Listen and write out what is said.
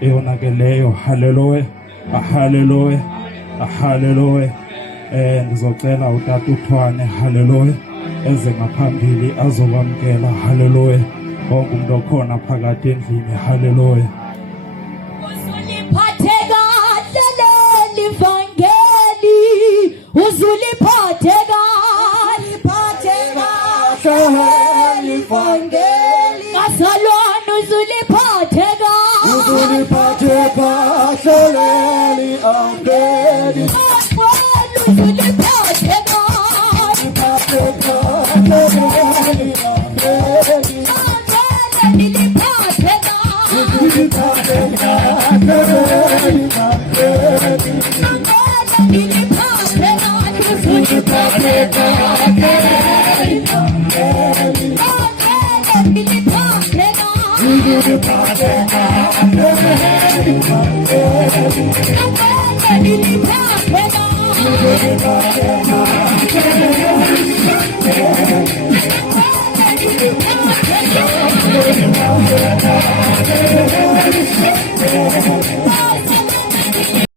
eyonakeleyo. Haleluya, haleluya, haleluya. Ngizocela utata uThwane, haleluya, eze ngaphambili azokwamkela. Haleluya, wonke umuntu okhona phakathi endlini. Haleluya. Uzuliphathe kahle leli vangeli, uzuliphathe kahle, leli vangeli, kasalwana uzuliphathe kahle, uzuliphathe kahle leli vangeli, uzuliphathe